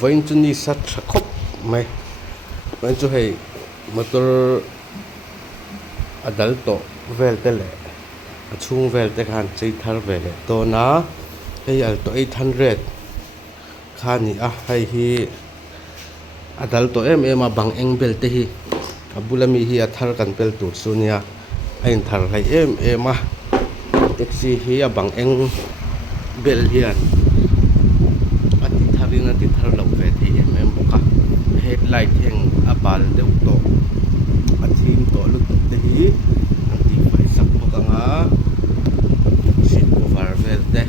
vén chu ni sat khop mai vén chu hei motor adal to vel te le achung vel te khan chei thar ve le to na hei alto 800 khani a hei hi adal to em a bang eng bel te hi abulami hi athar kan pel tur chu nia ain thar lai em a taxi hi a bang eng bel hian ati tharin ati thar lo ve the em boka headlight heng apal deuh to athim to lu te hi anti fai sak boka nga seat cover vel te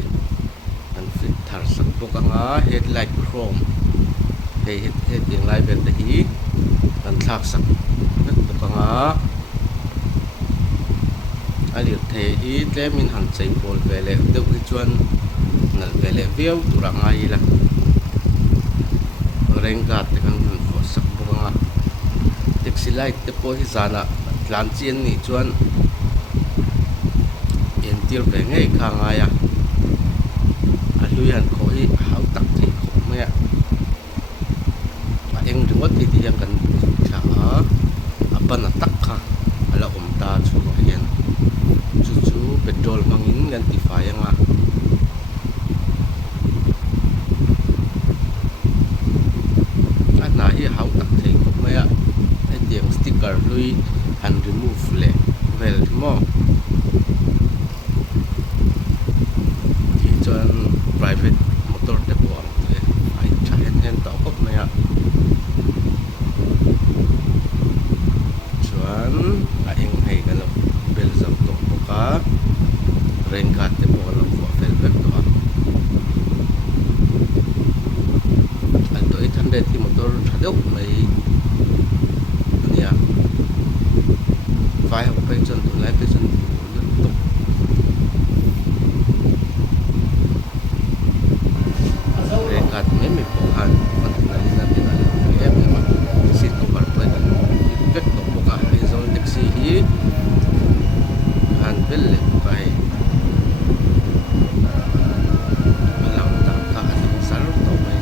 an fit thar sak boka nga headlight chrome he ding lai vel te hi an thak sak vet boka nga ali the hi tlemin han chei pol vele deuh hi chuan nal vele viau tura ngai la rengat te kan fo sak boka nga taxi light te po hi zana tlan chian ni chuan en tir ve ngei kha nga ya aluyan kho hi hau tak thei kho me a eng ringot ti ti yang kan tha apan tak kha ala ta chu hian chu petrol mangin gan ti fa yanga na hi hau tak thei kho me a ai tiang sticker lui han remove le vel mo chuan private motor te po ai tha hen tau khop mai a chuan a eng hei kan lo bel zam to boka rengat te po lo fo fel vel to a alto 800 ti motor thadeu mai nia vai học bên chân tụi lái bên chân liên tục để gạt mấy mình bộ hàn còn thực này là cái này em mà xin công bạn với kết cục của cả bên dòng taxi hi hàn bên lệ phải làm tạm cả những sáng tàu này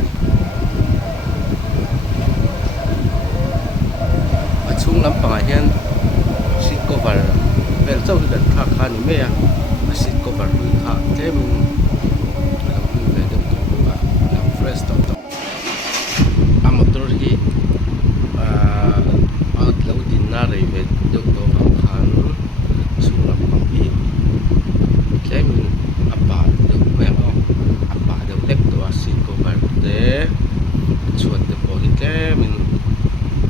ở chung lắm bằng hiền seat cover vel chau hi kan thak kha ni me a seat cover hui kha tlem lo hui ve deuh tu boka lo fresh to a motor hi out lo din na rei ve deuh to bang khan chung lam pang hi tlem apa deuh me o apa deuh lek to a seat cover te chuan te po hi tlem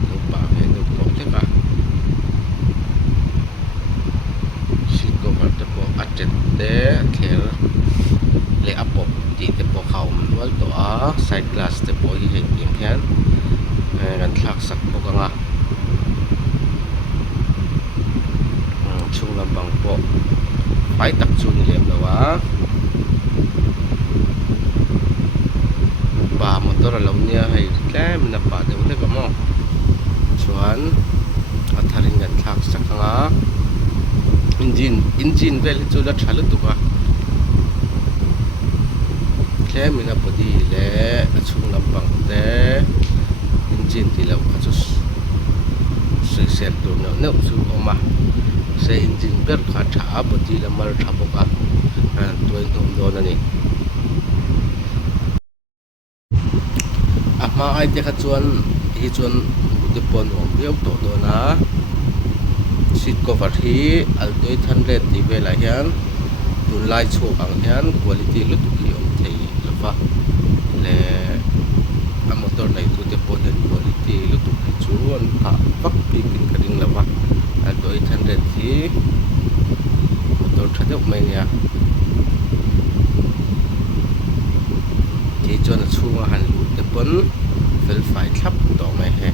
lo pa ve deuh to tlek a atet te kher le apop ti te po khaum wal to a side glass te po hi heng ting hian kan thak sak po ka nga chung lampang po pai tak chu ni lem lawa ba motor lo nia hei tlem na pa de le ka mo chuan atharin kan thak sak nga engine vel chu la thalu tu ka klemina body le achung lampang te engine ti lo ka chu se set tu no chu oma se engine ber kha tha body la mar tha boka toin tom don ani ama ai te kha chuan hi chuan te pon ong biau to do na seat cover hi alto 800 ti vela hian tun lai chu ang hian quality lu tu ki om thei lova le a motor nei tu te pon quality lu tu ki chu an tha vak pi kin kading lova alto 800 hi motor thadeu mai nia ti chuan a chunga han lu te pon fel fai thlap to mai he